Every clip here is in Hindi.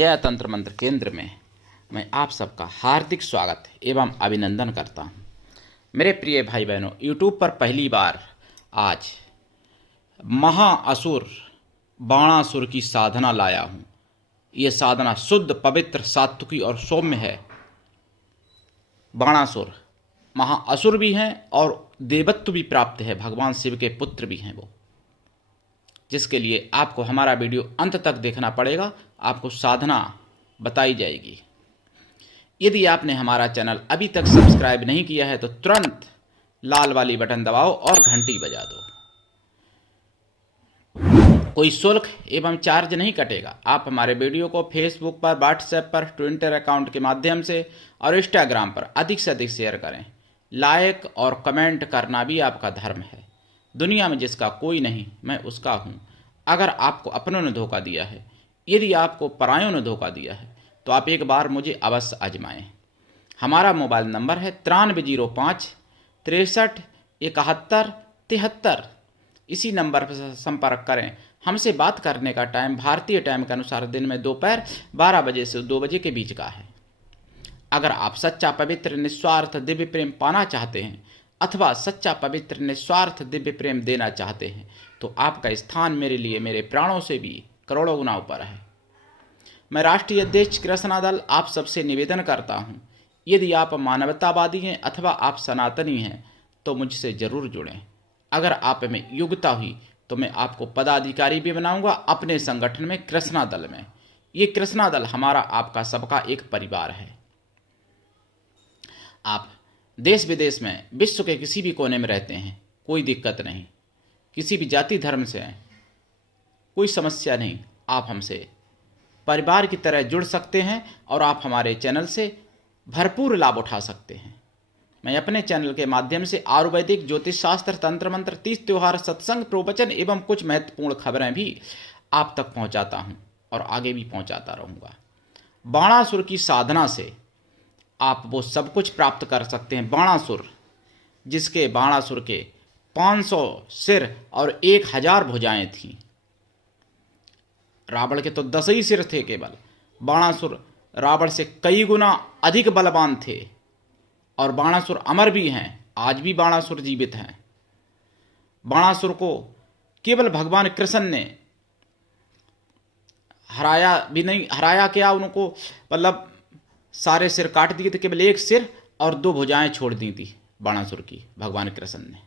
जय तंत्र मंत्र केंद्र में मैं आप सबका हार्दिक स्वागत एवं अभिनंदन करता हूं। मेरे प्रिय भाई बहनों, यूट्यूब पर पहली बार आज महाअसुर बाणासुर की साधना लाया हूं। ये साधना शुद्ध, पवित्र, सात्विकी और सौम्य है। बाणासुर महाअसुर भी हैं और देवत्व भी प्राप्त है, भगवान शिव के पुत्र भी हैं वो, जिसके लिए आपको हमारा वीडियो अंत तक देखना पड़ेगा। आपको साधना बताई जाएगी। यदि आपने हमारा चैनल अभी तक सब्सक्राइब नहीं किया है तो तुरंत लाल वाली बटन दबाओ और घंटी बजा दो। कोई शुल्क एवं चार्ज नहीं कटेगा। आप हमारे वीडियो को फेसबुक पर, व्हाट्सएप पर, ट्विटर अकाउंट के माध्यम से और इंस्टाग्राम पर अधिक से अधिक शेयर करें। लाइक और कमेंट करना भी आपका धर्म है। दुनिया में जिसका कोई नहीं, मैं उसका हूँ। अगर आपको अपनों ने धोखा दिया है, यदि आपको परायों ने धोखा दिया है, तो आप एक बार मुझे अवश्य आजमाएं। हमारा मोबाइल नंबर है 9305 63 71 73। इसी नंबर पर संपर्क करें। हमसे बात करने का टाइम भारतीय टाइम के अनुसार दिन में दोपहर 12 बजे से 2 बजे के बीच का है। अगर आप सच्चा, पवित्र, निस्वार्थ दिव्य प्रेम पाना चाहते हैं अथवा सच्चा, पवित्र, निस्वार्थ दिव्य प्रेम देना चाहते हैं तो आपका स्थान मेरे लिए मेरे प्राणों से भी करोड़ों गुना ऊपर है। मैं राष्ट्रीय अध्यक्ष कृष्णा दल आप सबसे निवेदन करता हूं, यदि आप मानवतावादी हैं अथवा आप सनातनी हैं तो मुझसे जरूर जुड़ें। अगर आप में योग्यता हुई तो मैं आपको पदाधिकारी भी बनाऊंगा अपने संगठन में, कृष्णा दल में। ये कृष्णा दल हमारा, आपका, सबका एक परिवार है। आप देश विदेश में, विश्व के किसी भी कोने में रहते हैं, कोई दिक्कत नहीं। किसी भी जाति धर्म से हैं, कोई समस्या नहीं। आप हमसे परिवार की तरह जुड़ सकते हैं और आप हमारे चैनल से भरपूर लाभ उठा सकते हैं। मैं अपने चैनल के माध्यम से आयुर्वेदिक, ज्योतिष शास्त्र, तंत्र मंत्र, तीज त्योहार, सत्संग, प्रवचन एवं कुछ महत्वपूर्ण खबरें भी आप तक पहुंचाता हूं और आगे भी पहुंचाता रहूंगा। बाणासुर की साधना से आप वो सब कुछ प्राप्त कर सकते हैं। बाणासुर, जिसके बाणासुर के 500 सिर और 1000 भुजाएं थीं। रावण के तो 10 ही सिर थे केवल। बाणासुर रावण से कई गुना अधिक बलवान थे और बाणासुर अमर भी हैं। आज भी बाणासुर जीवित हैं। बाणासुर को केवल भगवान कृष्ण ने हराया भी नहीं, हराया क्या, उनको मतलब सारे सिर काट दिए थे, केवल एक सिर और 2 भुजाएं छोड़ दी थी बाणासुर की भगवान कृष्ण ने।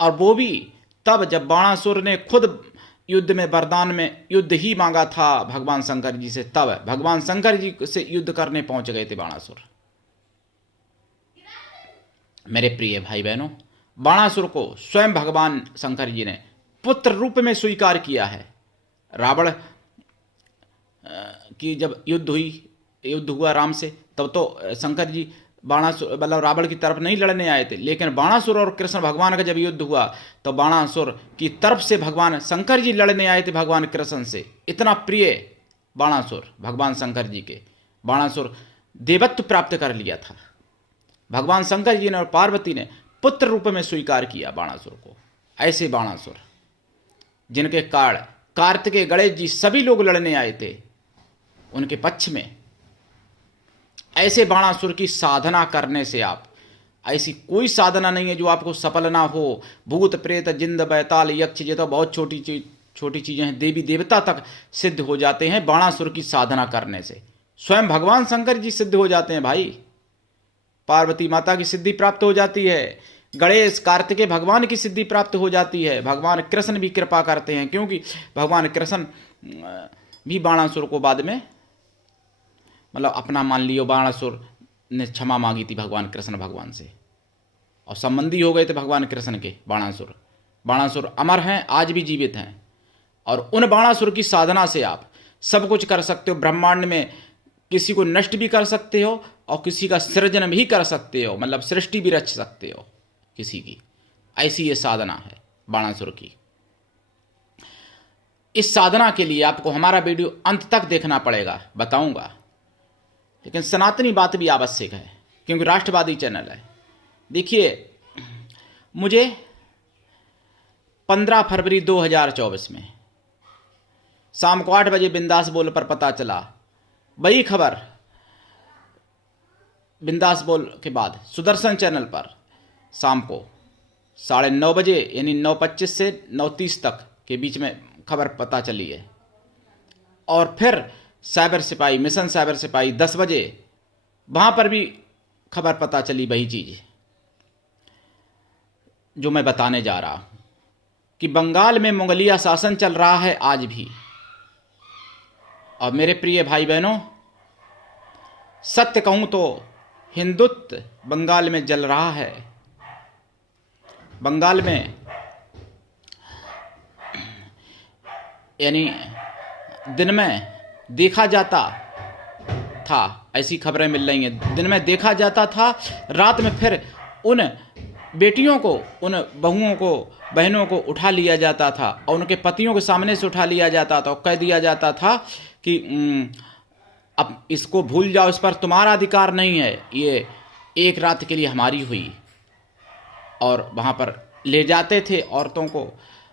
और वो भी तब जब बाणासुर ने खुद युद्ध में, वरदान में युद्ध ही मांगा था भगवान शंकर जी से। तब भगवान शंकर जी से युद्ध करने पहुंच गए थे बाणासुर। मेरे प्रिय भाई बहनों, बाणासुर को स्वयं भगवान शंकर जी ने पुत्र रूप में स्वीकार किया है। रावण की जब युद्ध हुआ राम से, तब तो शंकर जी बाणासुर मतलब रावण की तरफ नहीं लड़ने आए थे, लेकिन बाणासुर और कृष्ण भगवान का जब युद्ध हुआ तो बाणासुर की तरफ से भगवान शंकर जी लड़ने आए थे भगवान कृष्ण से। इतना प्रिय बाणासुर भगवान शंकर जी के। बाणासुर देवत्व प्राप्त कर लिया था। भगवान शंकर जी ने और पार्वती ने पुत्र रूप में स्वीकार किया बाणासुर को। ऐसे बाणासुर जिनके कारण कार्तिकेय, गणेश जी सभी लोग लड़ने आए थे उनके पक्ष में। ऐसे बाणासुर की साधना करने से आप, ऐसी कोई साधना नहीं है जो आपको सफल ना हो। भूत प्रेत, जिंद, बैताल, यक्ष, ये तो बहुत छोटी चीजें हैं। देवी देवता तक सिद्ध हो जाते हैं बाणासुर की साधना करने से। स्वयं भगवान शंकर जी सिद्ध हो जाते हैं भाई। पार्वती माता की सिद्धि प्राप्त हो जाती है। गणेश, कार्तिकेय भगवान की सिद्धि प्राप्त हो जाती है। भगवान कृष्ण भी कृपा करते हैं, क्योंकि भगवान कृष्ण भी बाणासुर को बाद में मतलब अपना मान लियो। बाणासुर ने क्षमा मांगी थी भगवान कृष्ण भगवान से और संबंधी हो गए थे भगवान कृष्ण के बाणासुर। बाणासुर अमर हैं, आज भी जीवित हैं। और उन बाणासुर की साधना से आप सब कुछ कर सकते हो। ब्रह्मांड में किसी को नष्ट भी कर सकते हो और किसी का सृजन भी कर सकते हो, मतलब सृष्टि भी रच सकते हो किसी की। ऐसी ये साधना है बाणासुर की। इस साधना के लिए आपको हमारा वीडियो अंत तक देखना पड़ेगा, बताऊंगा। लेकिन सनातनी बात भी आवश्यक है, क्योंकि राष्ट्रवादी चैनल है। देखिए, मुझे 15 फरवरी 2024 में शाम को 8 बजे बिंदास बोल पर पता चला वही खबर बिंदास बोल के बाद सुदर्शन चैनल पर शाम को 9:30 यानी 9:25 से 9:30 तक के बीच में खबर पता चली है। और फिर साइबर सिपाही, मिशन साइबर सिपाही 10 बजे, वहाँ पर भी खबर पता चली वही चीज़ जो मैं बताने जा रहा हूँ कि बंगाल में मुगलिया शासन चल रहा है आज भी। और मेरे प्रिय भाई बहनों, सत्य कहूँ तो हिंदुत्व बंगाल में जल रहा है। बंगाल में यानी दिन में देखा जाता था, ऐसी खबरें मिल रही हैं, दिन में देखा जाता था, रात में फिर उन बेटियों को, उन बहुओं को, बहनों को उठा लिया जाता था और उनके पतियों के सामने से उठा लिया जाता था और कह दिया जाता था कि अब इसको भूल जाओ, इस पर तुम्हारा अधिकार नहीं है, ये एक रात के लिए हमारी हुई। और वहाँ पर ले जाते थे औरतों को,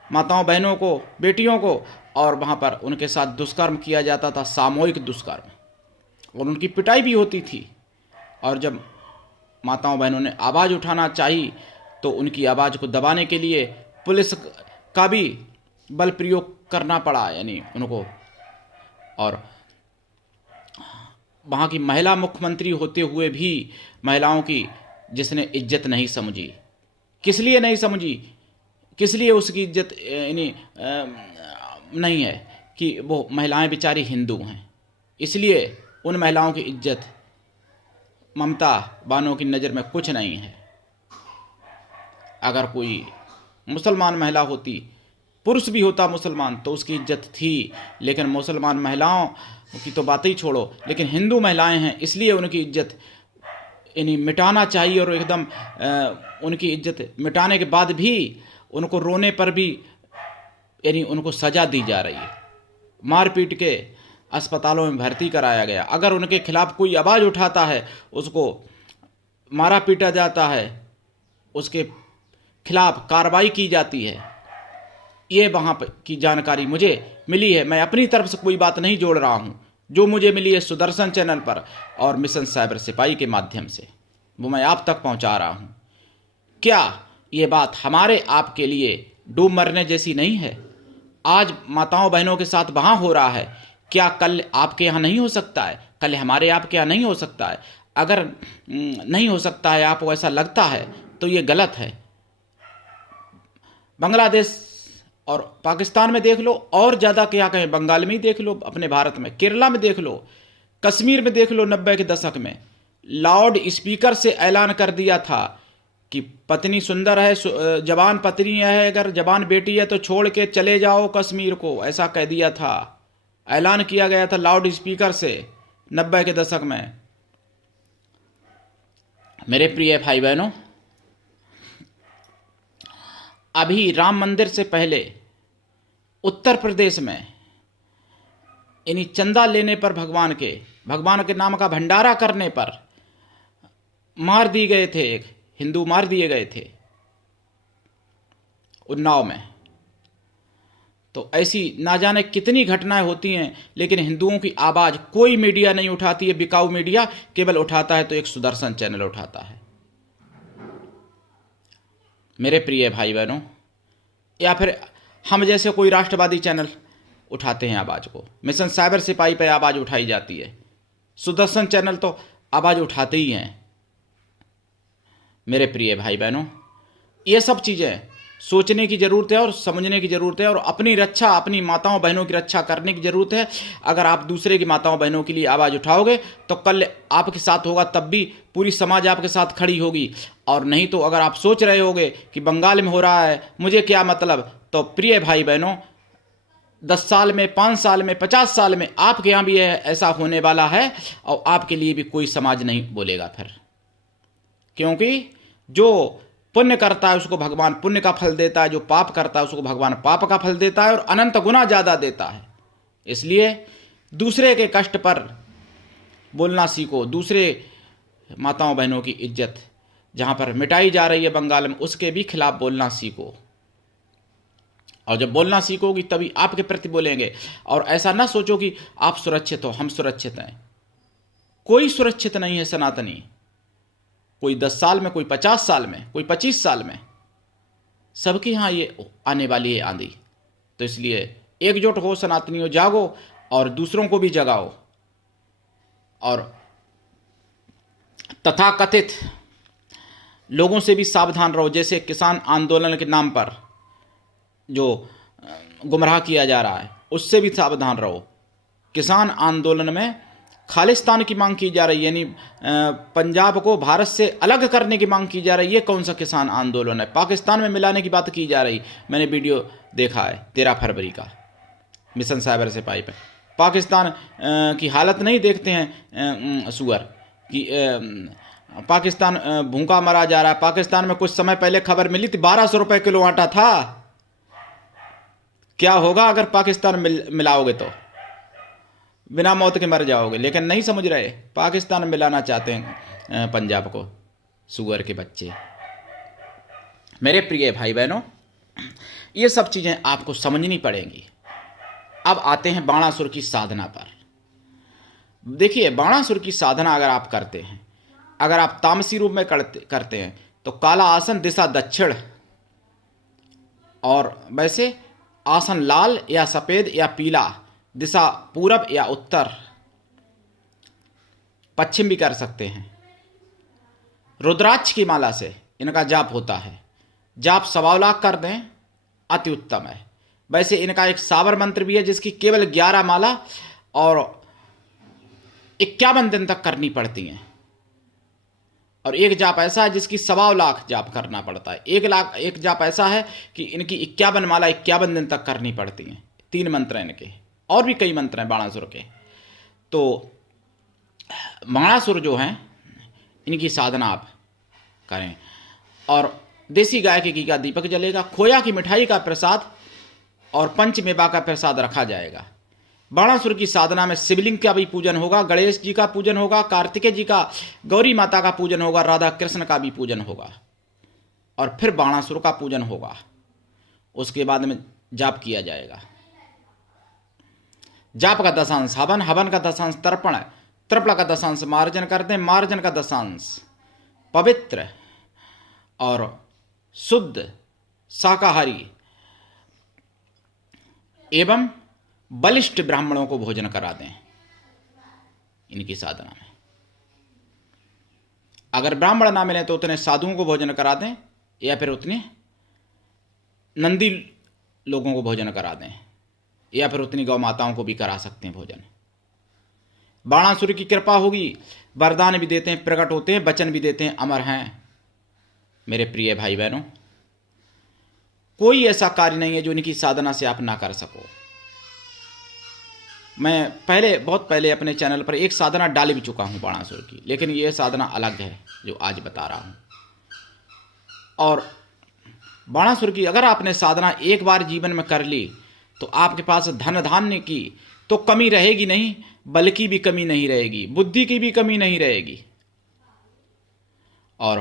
माताओं बहनों को, बेटियों को, और वहाँ पर उनके साथ दुष्कर्म किया जाता था, सामूहिक दुष्कर्म, और उनकी पिटाई भी होती थी। और जब माताओं बहनों ने आवाज़ उठाना चाहिए तो उनकी आवाज़ को दबाने के लिए पुलिस का भी बल प्रयोग करना पड़ा, यानी उनको। और वहाँ की महिला मुख्यमंत्री होते हुए भी महिलाओं की जिसने इज्जत नहीं समझी, किस लिए नहीं समझी, किस लिए उसकी इज्जत यानी नहीं है कि वो महिलाएं बेचारी हिंदू हैं, इसलिए उन महिलाओं की इज्जत ममता बानो की नज़र में कुछ नहीं है। अगर कोई मुसलमान महिला होती, पुरुष भी होता मुसलमान, तो उसकी इज्जत थी, लेकिन मुसलमान महिलाओं की तो बात ही छोड़ो, लेकिन हिंदू महिलाएं हैं, इसलिए उनकी इज्जत यानी मिटाना चाहिए। और एकदम उनकी इज्जत मिटाने के बाद भी उनको रोने पर भी यानी उनको सज़ा दी जा रही है, मार पीट के अस्पतालों में भर्ती कराया गया। अगर उनके खिलाफ कोई आवाज़ उठाता है उसको मारा पीटा जाता है, उसके खिलाफ कार्रवाई की जाती है। ये वहाँ पर की जानकारी मुझे मिली है, मैं अपनी तरफ से कोई बात नहीं जोड़ रहा हूँ, जो मुझे मिली है सुदर्शन चैनल पर और मिशन साइबर सिपाही के माध्यम से, वो मैं आप तक पहुँचा रहा हूँ। क्या ये बात हमारे आपके लिए डूब मरने जैसी नहीं है? आज माताओं बहनों के साथ वहाँ हो रहा है, क्या कल आपके यहाँ नहीं हो सकता है? कल हमारे आपके यहाँ नहीं हो सकता है? अगर नहीं हो सकता है, आपको ऐसा लगता है, तो ये गलत है। बांग्लादेश और पाकिस्तान में देख लो, और ज़्यादा क्या कहें, बंगाल में ही देख लो, अपने भारत में केरला में देख लो, कश्मीर में देख लो, 90 के दशक में लाउड स्पीकर से ऐलान कर दिया था कि पत्नी सुंदर है, जवान पत्नी है, अगर जवान बेटी है तो छोड़ के चले जाओ कश्मीर को, ऐसा कह दिया था, ऐलान किया गया था लाउड स्पीकर से 90 के दशक में। मेरे प्रिय भाई बहनों, अभी राम मंदिर से पहले उत्तर प्रदेश में यानी चंदा लेने पर भगवान के नाम का भंडारा करने पर मार दिए गए थे, एक हिंदू मार दिए गए थे उन्नाव में। तो ऐसी ना जाने कितनी घटनाएं होती हैं, लेकिन हिंदुओं की आवाज़ कोई मीडिया नहीं उठाती है। बिकाऊ मीडिया केवल उठाता है तो एक सुदर्शन चैनल उठाता है। मेरे प्रिय भाई बहनों, या फिर हम जैसे कोई राष्ट्रवादी चैनल उठाते हैं आवाज़ को, मिशन साइबर सिपाही पे आवाज़ उठाई जाती है, सुदर्शन चैनल तो आवाज़ उठाते ही हैं। मेरे प्रिय भाई बहनों, ये सब चीज़ें सोचने की ज़रूरत है और समझने की ज़रूरत है, और अपनी रक्षा, अपनी माताओं बहनों की रक्षा करने की ज़रूरत है। अगर आप दूसरे की माताओं बहनों के लिए आवाज़ उठाओगे तो कल आपके साथ होगा, तब भी पूरी समाज आपके साथ खड़ी होगी। और नहीं तो अगर आप सोच रहे होगे कि बंगाल में हो रहा है, मुझे क्या मतलब, तो प्रिय भाई बहनों, 10 साल में, 5 साल में, 50 साल में आपके यहाँ भी ऐसा होने वाला है, और आपके लिए भी कोई समाज नहीं बोलेगा फिर। क्योंकि जो पुण्य करता है उसको भगवान पुण्य का फल देता है, जो पाप करता है उसको भगवान पाप का फल देता है, और अनंत गुना ज़्यादा देता है। इसलिए दूसरे के कष्ट पर बोलना सीखो, दूसरे माताओं बहनों की इज्जत जहाँ पर मिटाई जा रही है बंगाल में, उसके भी खिलाफ बोलना सीखो। और जब बोलना सीखोगी तभी आपके प्रति बोलेंगे। और ऐसा ना सोचो कि आप सुरक्षित हो, हम सुरक्षित हैं। कोई सुरक्षित नहीं है सनातनी। कोई 10 साल में, कोई 50 साल में, कोई 25 साल में, सबके यहाँ ये आने वाली है आंधी। तो इसलिए एकजुट हो सनातनियों, जागो और दूसरों को भी जगाओ। और तथाकथित लोगों से भी सावधान रहो। जैसे किसान आंदोलन के नाम पर जो गुमराह किया जा रहा है, उससे भी सावधान रहो। किसान आंदोलन में खालिस्तान की मांग की जा रही है, यानी पंजाब को भारत से अलग करने की मांग की जा रही है। ये कौन सा किसान आंदोलन है? पाकिस्तान में मिलाने की बात की जा रही। मैंने वीडियो देखा है 13 फरवरी का, मिशन साइबर सिपाही पे। पाकिस्तान की हालत नहीं देखते हैं सुअर कि पाकिस्तान भूखा मरा जा रहा है। पाकिस्तान में कुछ समय पहले खबर मिली थी 1200 रुपये किलो आटा था। क्या होगा अगर पाकिस्तान मिलाओगे तो? बिना मौत के मर जाओगे। लेकिन नहीं समझ रहे, पाकिस्तान मिलाना चाहते हैं पंजाब को, सुअर के बच्चे। मेरे प्रिय भाई बहनों, ये सब चीज़ें आपको समझनी पड़ेंगी। अब आते हैं बाणासुर की साधना पर। देखिए, बाणासुर की साधना अगर आप करते हैं, अगर आप तामसी रूप में करते हैं तो काला आसन दिशा दक्षिण, और वैसे आसन लाल या सफ़ेद या पीला दिशा पूरब या उत्तर पश्चिम भी कर सकते हैं। रुद्राक्ष की माला से इनका जाप होता है। जाप 1.25 लाख कर दें, अति उत्तम है। वैसे इनका एक साबर मंत्र भी है जिसकी केवल 11 माला और 51 दिन तक करनी पड़ती हैं। और एक जाप ऐसा है जिसकी 1.25 लाख जाप करना पड़ता है। 1 लाख एक जाप ऐसा है कि इनकी 51 माला 51 दिन तक करनी पड़ती हैं। 3 मंत्र हैं इनके, और भी कई मंत्र हैं बाणासुर के। तो बाणासुर जो हैं, इनकी साधना आप करें। और देसी गाय के घी का दीपक जलेगा, खोया की मिठाई का प्रसाद और पंचमेवा का प्रसाद रखा जाएगा। बाणासुर की साधना में शिवलिंग का भी पूजन होगा, गणेश जी का पूजन होगा, कार्तिकेय जी का, गौरी माता का पूजन होगा, राधा कृष्ण का भी पूजन होगा, और फिर बाणासुर का पूजन होगा। उसके बाद में जाप किया जाएगा। जाप का दशांश हवन, हवन का दशांश तर्पण, तर्पण का दशांश मार्जन करते हैं, मार्जन का दशांश पवित्र और शुद्ध शाकाहारी एवं बलिष्ठ ब्राह्मणों को भोजन करा दें इनकी साधना में। अगर ब्राह्मण ना मिले तो उतने साधुओं को भोजन करा दें, या फिर उतने नंदी लोगों को भोजन करा दें, या फिर उतनी गौ माताओं को भी करा सकते हैं भोजन। बाणासुर की कृपा होगी, वरदान भी देते हैं, प्रकट होते हैं, वचन भी देते हैं, अमर हैं। मेरे प्रिय भाई बहनों, कोई ऐसा कार्य नहीं है जो इनकी साधना से आप ना कर सको। मैं बहुत पहले अपने चैनल पर एक साधना डाल भी चुका हूँ बाणासुर की, लेकिन ये साधना अलग है जो आज बता रहा हूँ। और बाणासुर की अगर आपने साधना एक बार जीवन में कर ली तो आपके पास धन धान्य की तो कमी रहेगी नहीं, बल की भी कमी नहीं रहेगी, बुद्धि की भी कमी नहीं रहेगी, और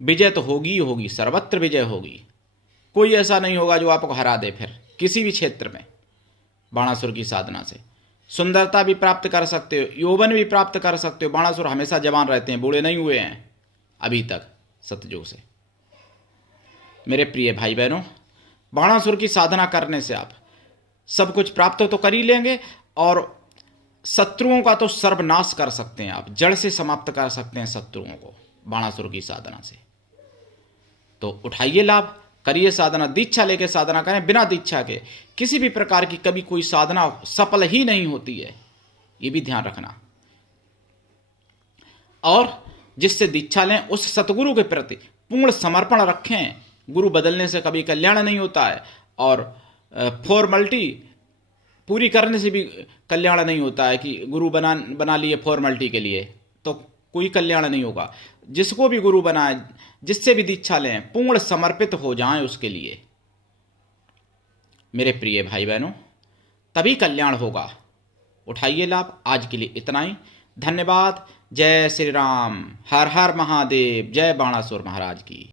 विजय तो होगी ही होगी, सर्वत्र विजय होगी। कोई ऐसा नहीं होगा जो आपको हरा दे फिर किसी भी क्षेत्र में। बाणासुर की साधना से सुंदरता भी प्राप्त कर सकते हो, यौवन भी प्राप्त कर सकते हो। बाणासुर हमेशा जवान रहते हैं, बूढ़े नहीं हुए हैं अभी तक सतयुग से। मेरे प्रिय भाई बहनों, बाणासुर की साधना करने से आप सब कुछ प्राप्त तो कर ही लेंगे, और शत्रुओं का तो सर्वनाश कर सकते हैं आप, जड़ से समाप्त कर सकते हैं शत्रुओं को बाणासुर की साधना से। तो उठाइए लाभ, करिए साधना, दीक्षा लेके साधना करें। बिना दीक्षा के किसी भी प्रकार की कभी कोई साधना सफल ही नहीं होती है, ये भी ध्यान रखना। और जिससे दीक्षा लें उस सतगुरु के प्रति पूर्ण समर्पण रखें। गुरु बदलने से कभी कल्याण नहीं होता है, और फॉर्मलिटी पूरी करने से भी कल्याण नहीं होता है कि गुरु बना लिए फॉर्मलिटी के लिए, तो कोई कल्याण नहीं होगा। जिसको भी गुरु बनाए, जिससे भी दीक्षा लें, पूर्ण समर्पित हो जाएं उसके लिए मेरे प्रिय भाई बहनों, तभी कल्याण होगा। उठाइए लाभ। आज के लिए इतना ही। धन्यवाद। जय श्री राम। हर हर महादेव। जय बाणासुर महाराज की।